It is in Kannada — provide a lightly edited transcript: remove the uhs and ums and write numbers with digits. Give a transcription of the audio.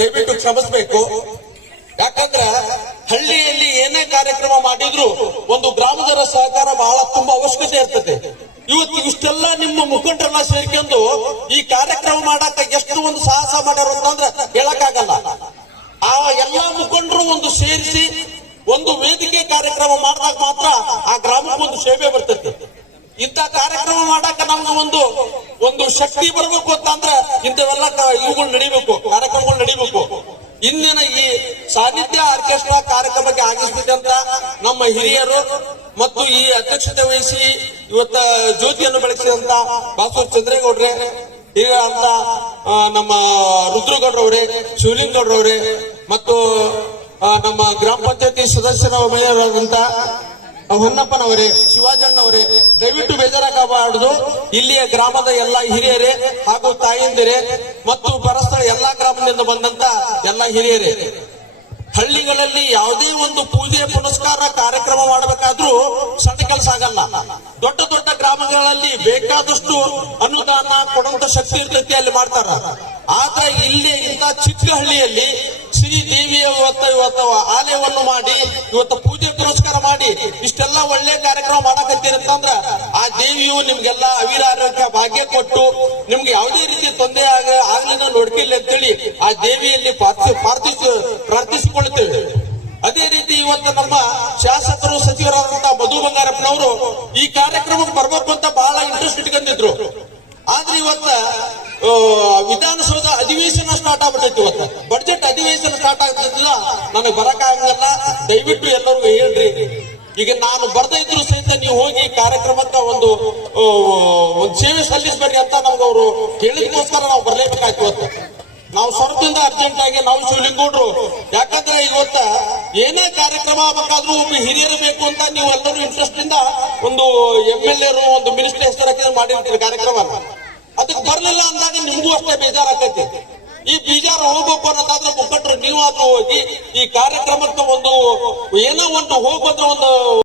ದಯವಿಟ್ಟು ಕ್ಷಮಿಸಬೇಕು. ಯಾಕಂದ್ರೆ ಹಳ್ಳಿಯಲ್ಲಿ ಏನೇ ಕಾರ್ಯಕ್ರಮ ಮಾಡಿದ್ರು ಒಂದು ಗ್ರಾಮದವರ ಸಹಕಾರ ಬಹಳ ತುಂಬಾ ಅವಶ್ಯಕತೆ ಇರ್ತದೆ. ಇವತ್ತು ಇಷ್ಟೆಲ್ಲ ನಿಮ್ಮ ಮುಖಂಡರೆಲ್ಲ ಸೇರ್ಕೊಂಡು ಈ ಕಾರ್ಯಕ್ರಮ ಮಾಡಾಕ ಎಷ್ಟು ಒಂದು ಸಾಹಸ ಮಾಡ್ಯಾರ ಅಂತಂದ್ರೆ ಹೇಳಕ್ಕಾಗಲ್ಲ. ಆ ಎಲ್ಲಾ ಮುಖಂಡರು ಒಂದು ಸೇರಿಸಿ ಒಂದು ವೇದಿಕೆ ಕಾರ್ಯಕ್ರಮ ಮಾಡಿದಾಗ ಮಾತ್ರ ಆ ಗ್ರಾಮಕ್ಕೆ ಒಂದು ಸೇವೆ ಬರ್ತೈತಿ. ಇಂಥ ಕಾರ್ಯಕ್ರಮ ಮಾಡಾಕ ನಮ್ಗೆ ಒಂದು ಶಕ್ತಿ ಬರಬೇಕು ಅಂತಂದ್ರೆ ಇಂಥವೆಲ್ಲ ಇವುಗಳು ನಡಿಬೇಕು, ಕಾರ್ಯಕ್ರಮಗಳು ನಡಿಬೇಕು. ಇಂದಿನ ಈ ಸಾನ್ನಿಧ್ಯ ಆರ್ಕೆಸ್ಟ್ರಾ ಕಾರ್ಯಕ್ರಮಕ್ಕೆ ಆಗಮಿಸಿದಂತ ನಮ್ಮ ಹಿರಿಯರು ಮತ್ತು ಈ ಅಧ್ಯಕ್ಷತೆ ವಹಿಸಿ ಇವತ್ತ ಜ್ಯೋತಿಯನ್ನು ಬೆಳೆಸಿದಂತ ಬಾಸೂರ್ ಚಂದ್ರೇಗೌಡ್ರೆ, ಈಗ ಅಂತ ನಮ್ಮ ರುದ್ರಗೌಡ್ರವರೇ, ಶಿವಲಿಂಗೌಡ್ರವರೇ ಮತ್ತು ನಮ್ಮ ಗ್ರಾಮ ಪಂಚಾಯತಿ ಸದಸ್ಯರ ಮೇಯರಾದಂತ ಹೊನ್ನಪ್ಪನವರೇ, ಶಿವಾಜಣ್ಣವರೇ, ದಯವಿಟ್ಟು ಬೇಜಾರಾಗಬಾರದು. ಇಲ್ಲಿಯ ಗ್ರಾಮದ ಎಲ್ಲ ಹಿರಿಯರೇ ಹಾಗೂ ತಾಯಂದಿರೇ ಮತ್ತು ಪರಸ್ಪರ ಎಲ್ಲಾ ಗ್ರಾಮದಿಂದ ಬಂದಂತ ಎಲ್ಲ ಹಿರಿಯರೇ, ಹಳ್ಳಿಗಳಲ್ಲಿ ಯಾವುದೇ ಒಂದು ಪೂಜೆ ಪುನಸ್ಕಾರ ಕಾರ್ಯಕ್ರಮ ಮಾಡಬೇಕಾದ್ರೂ ಸಣ್ಣ ಕೆಲಸ ಆಗಲ್ಲ. ದೊಡ್ಡ ದೊಡ್ಡ ಗ್ರಾಮಗಳಲ್ಲಿ ಬೇಕಾದಷ್ಟು ಅನುದಾನ ಕೊಡುವಂತ ಶಕ್ತಿ ಇರ್ತೈತಿ, ಅಲ್ಲಿ ಮಾಡ್ತಾರ. ಆದ್ರೆ ಇಲ್ಲಿ ಇಂಥ ಚಿಕ್ಕ ಹಳ್ಳಿಯಲ್ಲಿ ಶ್ರೀ ದೇವಿಯ ಇವತ್ತು ಆಲಯವನ್ನು ಮಾಡಿ ಇವತ್ತು ಪೂಜೆ ಪುರಸ್ಕಾರ ಮಾಡಿ ಇಷ್ಟೆಲ್ಲ ಒಳ್ಳೆ ಕಾರ್ಯಕ್ರಮ ಮಾಡಕತ್ತೀರಂತಂದ್ರ ಆ ದೇವಿಯು ನಿಮ್ಗೆಲ್ಲ ಅವಿರ ಆರೋಗ್ಯ ಭಾಗ್ಯ ಕೊಟ್ಟು ನಿಮ್ಗೆ ಯಾವುದೇ ರೀತಿ ತೊಂದರೆ ಆಗ್ಲಿಲ್ಲ ನೋಡ್ಕಿಲ್ಲ ಅಂತೇಳಿ ಆ ದೇವಿಯಲ್ಲಿ ಪ್ರಾರ್ಥಿಸಿಕೊಳ್ಳುತ್ತೇವೆ. ಅದೇ ರೀತಿ ಇವತ್ತು ನಮ್ಮ ಶಾಸಕರು ಸಚಿವರಾದಂತಹ ಮಧು ಬಂಗಾರಪ್ಪನವರು ಈ ಕಾರ್ಯಕ್ರಮಕ್ಕೆ ಬರ್ಬೇಕು ಅಂತ ಬಹಳ ಇಂಟ್ರೆಸ್ಟ್ ಇಟ್ಕೊಂಡಿದ್ರು. ಆದ್ರೆ ಇವತ್ತ ವಿಧಾನಸೌಧ ಅಧಿವೇಶನ ಸ್ಟಾರ್ಟ್ ಆಗ್ಬಿಟ್ಟೈತಿ. ಇವತ್ತ ಬಡ್ಜೆಟ್ ಅಧಿವೇಶನ ಸ್ಟಾರ್ಟ್ ಆಗ್ತಿದ್ದಿಲ್ಲ, ನನಗೆ ಬರಕ್ಕಾಗಲ್ಲ. ದಯವಿಟ್ಟು ಎಲ್ಲರಿಗೂ ಹೇಳ್ರಿ. ಈಗ ನಾನು ಬರ್ದೇ ಇದ್ರು ಸಹಿತ ನೀವು ಹೋಗಿ ಕಾರ್ಯಕ್ರಮಕ್ಕೆ ಒಂದು ಸೇವೆ ಸಲ್ಲಿಸ್ಬೇಡಿ ಅಂತ ನಮ್ಗೆ ಅವರು ಹೇಳಿದಕ್ಕೋಸ್ಕರ ನಾವು ಬರ್ಲೇಬೇಕಾಯ್ತು. ಇವತ್ತು ನಾವು ಸ್ವರದಿಂದ ಅರ್ಜೆಂಟ್ ಆಗಿ ನಾವು ಶಿವಲಿಂಗೌಡ್ರು, ಯಾಕಂದ್ರೆ ಇವತ್ತ ಏನೇ ಕಾರ್ಯಕ್ರಮ ಆಗ್ಬೇಕಾದ್ರೂ ಒಬ್ಬ ಹಿರಿಯರು ಬೇಕು ಅಂತ ನೀವು ಎಲ್ಲರೂ ಇಂಟ್ರೆಸ್ಟ್ ಇಂದ ಒಂದು MLA ಒಂದು ಮಿನಿಸ್ಟರ್ ಹೆಸರು ಮಾಡಿರ್ತೀರಿ ಕಾರ್ಯಕ್ರಮ. ಅದಕ್ಕೆ ಬರ್ಲಿಲ್ಲ ಅಂದಾಗ ನಿಮ್ಗೂ ಅಷ್ಟೇ ಬೇಜಾರಾಗೈತಿ. ಈ ಬೀಜಾರು ಹೋಗ್ಬೇಕು ಅನ್ನೋದಾದ್ರೆ ಮುಖಂಡರು ನೀವಾದ್ರೂ ಹೋಗಿ ಈ ಕಾರ್ಯಕ್ರಮಕ್ಕೆ ಏನೋ ಒಂದು ಹೋಗ್ಬಂದ್ರೆ ಒಂದು